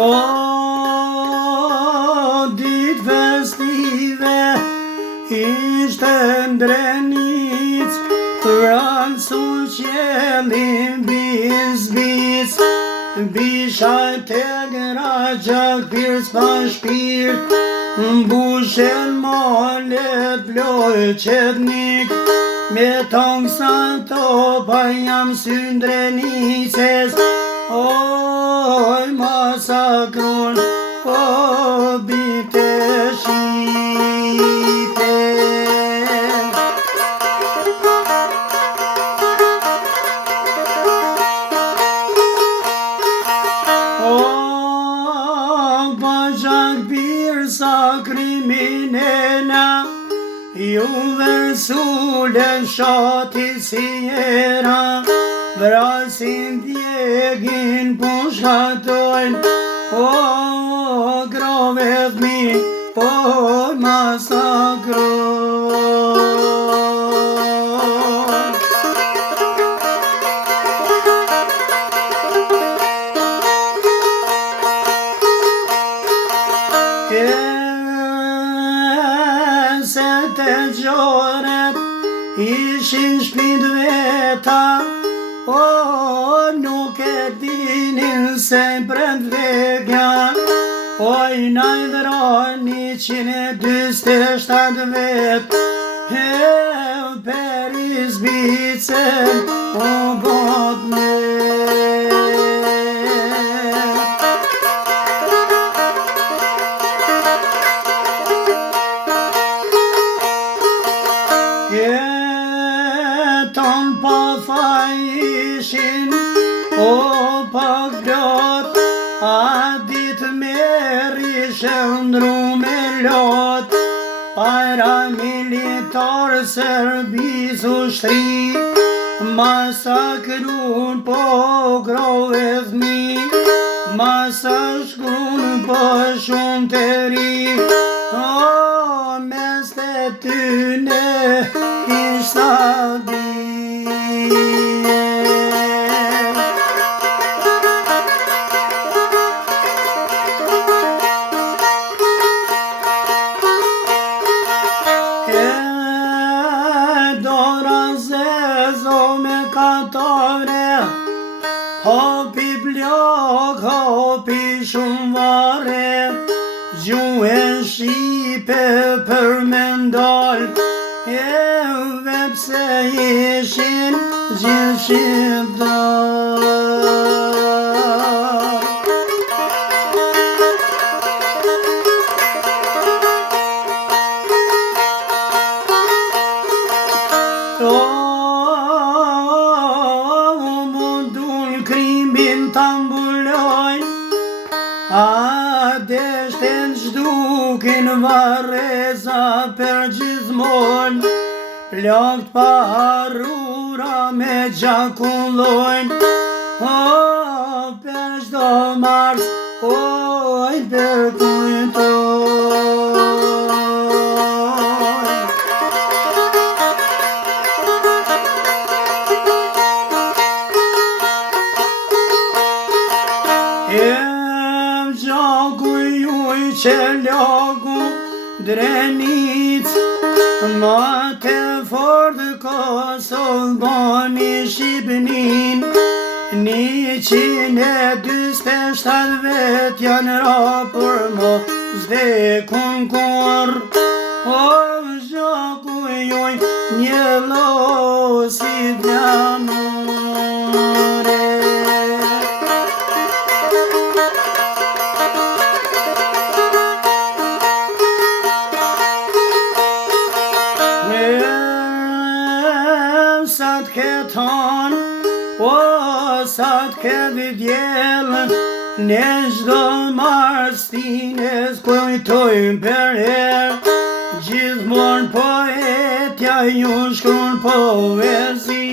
O ditë festive ishte ndrenic, rancu qelin bizbic, bisha te graqak pirës pa shpirt, mbushen molet vloj qetnik, me tongë sa topa jam syndrenices, oj masakron, o bite shqipe. O bashak birsa kriminela, juve sulen shati si era, vrasin djegin po shatojn, o grove fmi po masakron. Se të gjoret ishin shpit veta, o nuk e dinin se pret vegja, oj na i dhroni 127 vet, per izbicen o bot me. Jeton pa faj ishin, o pak blot, a dit merishe ndru me lot, paramilitar Serbis ushtri, masakrun po grove fmi, masashkrun po shumë të ri, o mes të tyne ishta bie. Dora zezo me katore, hopi blok, hopi shumë vare, gjuhen shqipe për me ndal, edhe pse ishin gjithë shqiptar. Mundun krimin të mbulojn, a deshten zhdukin vareza për gjithmon, plakt pa harura me gjakullojn, o për çdo mars, oj për kujtojn. Gjaku juj që lagu drenic, ma të fort Kosovë bani Shqipnin, 127 vet janë rapor mos vdekun kur, o gjaku juj një losi djanore. Sa t'keton, o sa t'ket vdjelën, ne çdo mars tines kujtojmë për her, gjithmon poetja ju shkruan poezi,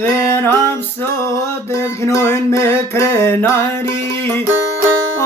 dhe rapsodet knojnë me krenari, o